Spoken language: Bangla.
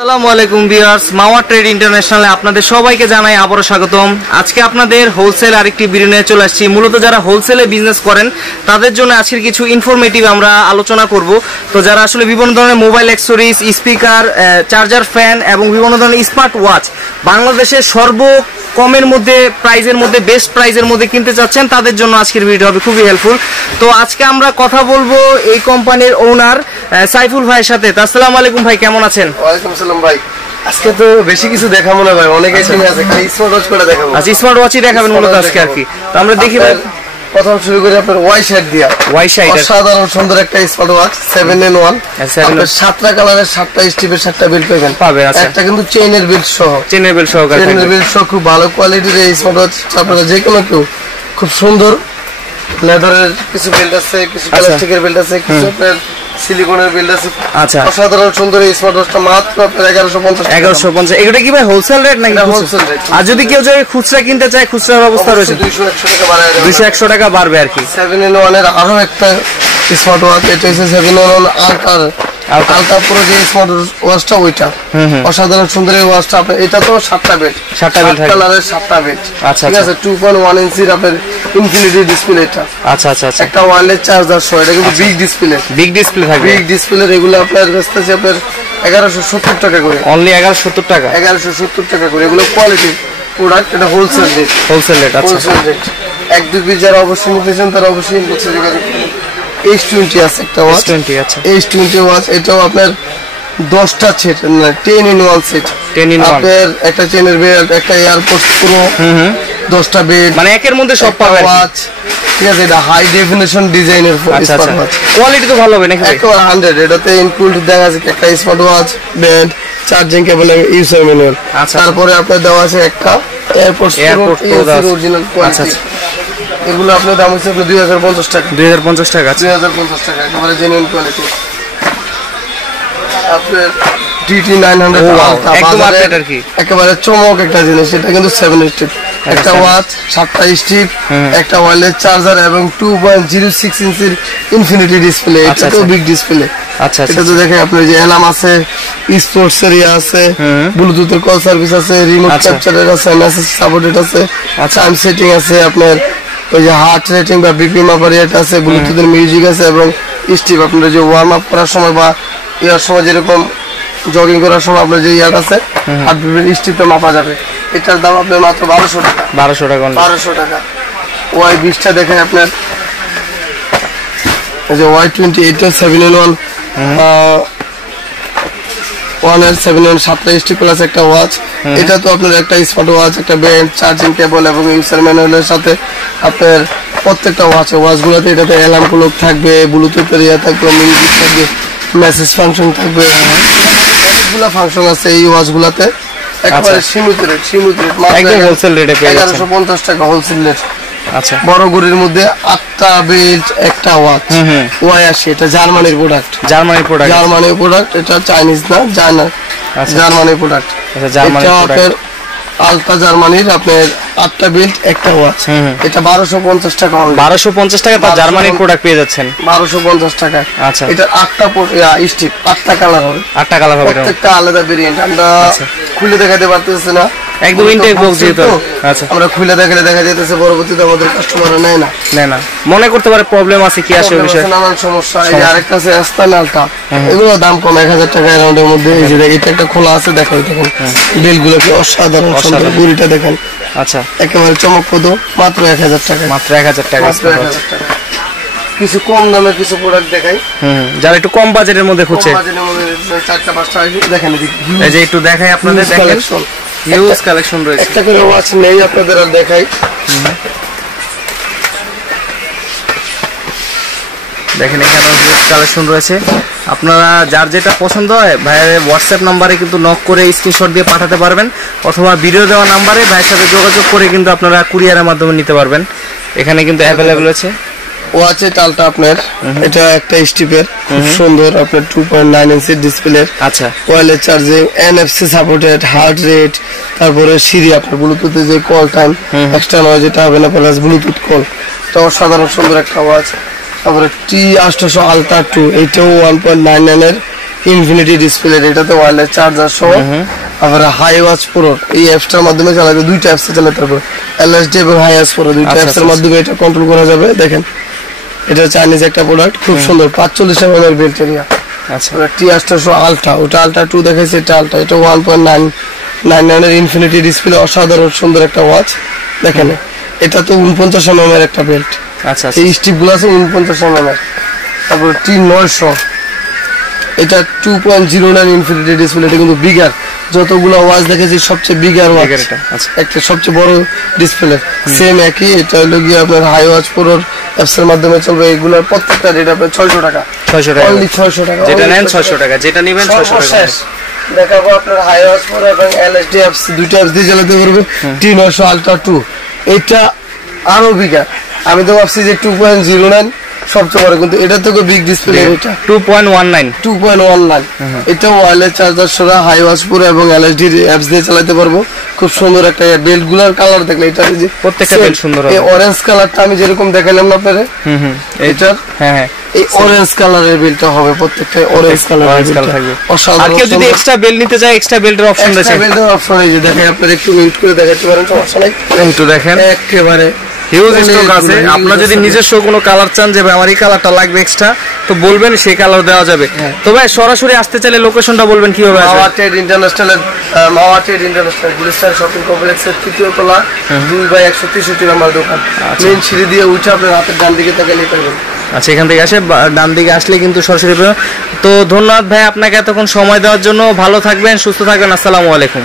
আসসালামু আলাইকুম ভিউয়ার্স, মাওয়া ট্রেড ইন্টারন্যাশনালে আপনাদের সবাইকে জানাই আবারো স্বাগতম। আজকে আপনাদের হোলসেল আরেকটি ভিডিও নিয়ে চলে আসছি। মূলত যারা হোলসেলে বিজনেস করেন তাদের জন্য আজকের কিছু ইনফরমেটিভ আমরা আলোচনা করব। তো যারা আসলে বিভিন্ন ধরনের mobile accessories, speaker, charger, fan এবং বিভিন্ন ধরনের স্মার্ট ওয়াচ বাংলাদেশের কমের মধ্যে প্রাইজের মধ্যে বেস্ট প্রাইজের মধ্যে কিনতে চাচ্ছেন, তাদের জন্য আজকের ভিডিও হবে খুবই হেল্পফুল। তো আজকে আমরা কথা বলবো এই কোম্পানির ওনার সাইফুল ভাইয়ের সাথে। আসসালামু আলাইকুম ভাই, কেমন আছেন? ওয়ালাইকুম আসসালাম ভাই। আজকে তো বেশি কিছু দেখাবো না ভাই, অনেক আইটেম আছে, খালি স্মার্ট ওয়াচ করে দেখাবো। আচ্ছা, স্মার্ট ওয়াচই দেখাবেন মূলত আজকে আর কি। তো আমরা দেখি ভাই, প্রথম শুরু করি আপনার ওয়াই শাইট দিয়া। ওয়াই শাইট সাধারণ সুন্দর একটা স্মার্ট ওয়াচ 7in1। আপনার 7টা কালারের 7টা স্টিপের 7টা বেল্ট পাবেন। আচ্ছা, একটা কিন্তু চেইনের বেল্ট সহ, চেইনের বেল্ট সহ খুব ভালো কোয়ালিটির এই স্মার্ট ওয়াচ। আপনারা যে কোনো কেউ খুব সুন্দর লেদারের কিছু বেল্ট আছে, কিছু প্লাস্টিকের বেল্ট আছে, কিছু আপনার সিলিকনের বেল্ট আছে। আচ্ছা, অসাধারণ সুন্দর এই স্মার্ট ওয়াচটা মাত্র আপনার 1150। এগুলো কি ভাই হোলসেল রেট নাকি হোলসেল রেট? আর যদি কেউ যদি খুচরা কিনতে চায়, খুচরার ব্যবস্থা রয়েছে? 200-100 টাকা বাড়বে আর কি। 7in1 এর আরো একটা স্মার্ট ওয়াচ, এটা হচ্ছে 7in1 আলট্রা প্রো যে স্মার্ট ওয়াচটা, ওইটা অসাধারণ সুন্দর এই ওয়াচটা। আপনার এটা তো 7টা বেল্ট, 7টা কালারের 7টা বেল্ট। আচ্ছা, ঠিক আছে। 2.1 ইঞ্চির আপনার ইনফিনিটি ডিসপ্লে এটা। আচ্ছা, একটা ওয়্যারলেস চার্জার সহ, এটা কিন্তু বিগ ডিসপ্লে থাকবে। বিগ ডিসপ্লে এগুলো আপনার কাছে আছে আপনার 1170 টাকা করে, অনলি 1170 টাকা করে। এগুলো কোয়ালিটি প্রোডাক্ট, এটা হোলসেল রেট। আচ্ছা, হোলসেল রেট। 1-2 পিস যারা অবশ্যই নিতে চান তারা অবশ্যই ইনবক্সে যোগাযোগ করুন। H20 আছে একটা ওয়াচ, H20 ওয়াচ। এটাও আপনার 10টা সেট, 10in1 সেট। আপনার একটা চেনের বেল্ট, একটা এয়ারপোর্টস পুরো, 10টা বেল্ট, মানে একের মধ্যে সব পাবেন ওয়াচ। ঠিক আছে, এটা হাই ডেফিনিশন ডিজাইনের স্মার্ট ওয়াচ। কোয়ালিটি তো ভালো হবে নাকি? একেবারে 100। এটাতে ইনক্লুড দেখা আছে একটা smart watch, band, charging cable, user manual. তারপরে আপনার দেওয়া আছে একটা এয়ারপোর্টস অরিজিনাল কোয়ালিটি। এগুলো আপনার দাম হচ্ছে 2050 টাকা। 2050 টাকা একেবারে জেনুইন কোয়ালিটি। আপনার DT900 একদম আপডেট আর কি, একেবারে চমক একটা জিনিস। এটা কিন্তু 7 স্টিপ একটা ওয়াচ, 7টা স্টিপ, একটা ওয়্যারলেস চার্জার এবং 2.06 ইঞ্চির ইনফিনিটি ডিসপ্লে। এটা তো বিগ ডিসপ্লে। আচ্ছা, এটা তো দেখেন আপনার যে অ্যালার্ম আছে, স্পোর্টস এরিয়া আছে, ব্লুটুথের কল সার্ভিস আছে, রিমোট ক্যাপচারের আছে, মেসেজ সাপোর্টেড আছে, টাইম সেটিং আছে, আপনার ওই যে হার্ট রেটিং বা বিপি মাপার এটা আছে, ব্লুটুথের মিউজিক আছে এবং স্টিপ আপনার যে ওয়ার্ম আপ করার সময় বা ইয়ার সময় যেরকম জগিং করার সময় আপনার যে ইয়ার আছে, হার্ট বিপির স্টিপটা মাপা যাবে। এটার দাম আপনার মাত্র 1200 টাকা। 1200 টাকা। ওয়াই 20টা দেখেন আপনার, এই যে Y20, এটা 7in1 7টা স্টিপ প্লাস একটা ওয়াচ। এটা তো আপনার একটা স্মার্ট ওয়াচ, একটা ব্যান্ড, চার্জিং কেবল এবং ইউজার ম্যানুয়ালের সাথে আপনার প্রত্যেকটা ওয়াচগুলোতে এটাতে অ্যালার্ম ক্লক থাকবে, ব্লুটুথের ইয়া থাকবে, মিউজিক থাকবে, মেসেজ ফাংশন থাকবে, অনেকগুলো ফাংশন আছে এই ওয়াচগুলোতে। একেবারে সীমিত রেট, একদম হোলসেল রেটে পেয়ে যাচ্ছেন। 1150 টাকা হোলসেল রেট। আচ্ছা, বড় গড়ির মধ্যে 8টা বেল্ট, একটা ওয়াচ, Y80। এটা জার্মানির প্রোডাক্ট। এটা চাইনিজ না, জার্মানি প্রোডাক্ট। এটা আলট্রা জার্মানির আপনার 8টা বেল্ট, একটা ওয়াচ। এটা 1250 টাকা। 1250 টাকা তার জার্মানির প্রোডাক্ট পেয়ে যাচ্ছেন 1250 টাকা। আচ্ছা, এটা 8টা স্টিপ, 8টা কালার হবে। প্রত্যেকটা আলাদা ভেরিয়েন্ট। আমরা খুলে দেখাতে পারতেছি না, একদম ইনটেক বক্স যেহেতু। আচ্ছা, আমরা খুলে দেখালে দেখা যাইতেছে পরবর্তীতে আমাদের কাস্টমাররা নেয় না, মনে করতে পারে প্রবলেম আছে, কি আসে বিষয়, নানান সমস্যা। এই যে আরেকটা আছে আস্তান আলট্রা, এগুলো দাম কম, 1000 টাকা এরাউন্ডের মধ্যে। এই যে এটা একটা খোলা আছে, দেখাই দেখেন বেলগুলো কি অসাধারণ সুন্দর, গুড়িটা দেখেন। আচ্ছা, একেবারে চমকপ্রদ, মাত্র 1000 টাকা। কিছু কম দামের কিছু প্রোডাক্ট দেখাই, যারা একটু কম বাজেটের মধ্যে খুঁজছে। 4টা-5টা দেখেন, এই যে একটু দেখাই আপনাদের, দেখেন হিউজ কালেকশন রয়েছে। একটা করে ওয়াচ নেই আপনাদের, আর দেখাই। দেখেন এখানে হিউজ কালেকশন রয়েছে। আপনারা যার যেটা পছন্দ হয় ভাইয়ের হোয়াটসঅ্যাপ নাম্বারে কিন্তু নক করে স্ক্রিনশট দিয়ে পাঠাতে পারবেন, অথবা ভিডিও দেওয়া নাম্বারে ভাইয়ের সাথে যোগাযোগ করে কিন্তু আপনারা কুরিয়ারের মাধ্যমে নিতে পারবেন। এখানে কিন্তু অ্যাভেলেবল আছে ওয়াচের টালটা আপনার। এটা একটা স্টিপের, খুব সুন্দর আপনার 2.9 ইঞ্চির ডিসপ্লে। আচ্ছা, wireless charging, NFC supported, heart rate, তারপরে সিরি আপনার ব্লুটুথে যে কল টাইম এক্সট্রা নয় যেটা হবে না, প্লাস ব্লুটুথ কল। এটা অসাধারণ সুন্দর একটা ওয়াচ। তারপরে T800 আলট্রা 2, এটাও 1.99 এর ইনফিনিটি ডিসপ্লে, এটাতে ওয়্যারলেস চার্জার সহ। আবার হাই ওয়াচ প্রো, এই অ্যাপসটার মাধ্যমে চালাতে, দুইটা অ্যাপসে চালাতে পারবো, এলএসডি এবং হাই ওয়াচ প্রো দুইটা অ্যাপসের মাধ্যমে এটা কন্ট্রোল করা যাবে। দেখেন এটা চাইনিজ একটা প্রোডাক্ট, খুব সুন্দর, 45 mm এর বেল্ট এরিয়া। আচ্ছা, T800 আলট্রা, ওটা আলট্রা 2 দেখাইছে, এটা আলট্রা, এটা 1.99 এর ইনফিনিটি ডিসপ্লে, অসাধারণ সুন্দর একটা ওয়াচ। দেখেন এটা তো 49 mm এর একটা বেল্ট। আচ্ছা, এই স্টিপ গুলো আছে 49 mm এর। তারপর T900, এটা 2.09 ইনফিনিটি ডিসপ্লে, এটা কিন্তু বিগার, যতগুলো ওয়াচ দেখেছি সবচেয়ে বিগার ওয়াচ, একটা সবচেয়ে বড় ডিসপ্লে। সেম একই, এটা হলো গিয়ে আপনার হাই ওয়াচ প্রোর অ্যাপস এর মাধ্যমে চলবে। এগুলোর প্রত্যেকটা রেট আপনার 600 টাকা, 600 টাকা, অনলি 600 টাকা। যেটা নেন 600 টাকা, যেটা নেবেন 600 টাকা। দেখাবো আপনার হাই ওয়াচ প্রো এবং এলএসডি অ্যাপস, দুইটা অ্যাপস দিয়ে চালাতে পারবে। T900 আলট্রা 2, এটা আরো বিগার। আমি তো ভাবছি যে 2.09 সবচেয়ে বড়, কিন্তু এটা থেকে বিগ ডিসপ্লে, এটা 2.19। এটা ওয়্যারলেস চার্জার সরা, হাই ওয়াচ প্রো এবং এলএসডি অ্যাপস দিয়ে চালাতে পারবো। খুব সুন্দর একটা বেল্ট গুলার কালার দেখলে, এটা যে প্রত্যেকটা বেল্ট সুন্দর হবে। এই অরেঞ্জ কালারটা আমি যেরকম দেখালাম না আপনাদের, এইটার হ্যাঁ এই অরেঞ্জ কালারের বেল্টটা হবে, প্রত্যেকটা অরেঞ্জ কালার থাকবে। অসাধারণ। আর কেউ যদি এক্সট্রা বেল্ট নিতে চায়, এক্সট্রা বেল্টের অপশন রয়েছে। এক্সট্রা বেল্টের অপশন এই যে দেখেন, আপনারা একটু মিউট করে দেখাতে পারেন, সমস্যা নাই। একটু দেখেন, একেবারে হিউজ স্টক আছে। আপনারা যদি নিজস্ব কোনো কালার চান যে ভাই আমার এই কালারটা লাগবে এক্সট্রা, তো বলবেন, সেই কালার দেওয়া যাবে। তো ভাই সরাসরি আসতে চাইলে লোকেশনটা বলবেন কিভাবে আসবে? মাওয়া ট্রেড ইন্টারন্যাশনাল গুলিস্তান শপিং কমপ্লেক্সের 3য় তলা 2/163 নম্বর দোকান। মেইন সিঁড়ি দিয়ে উঠে আপনার হাতের ডান দিকে তাকালেই পাবেন। আচ্ছা, এখান থেকে আসে ডান দিকে আসলে কিন্তু সরাসরি। তো ধন্যবাদ ভাই আপনাকে এতক্ষণ সময় দেওয়ার জন্য। ভালো থাকবেন, সুস্থ থাকবেন। আসসালামু আলাইকুম।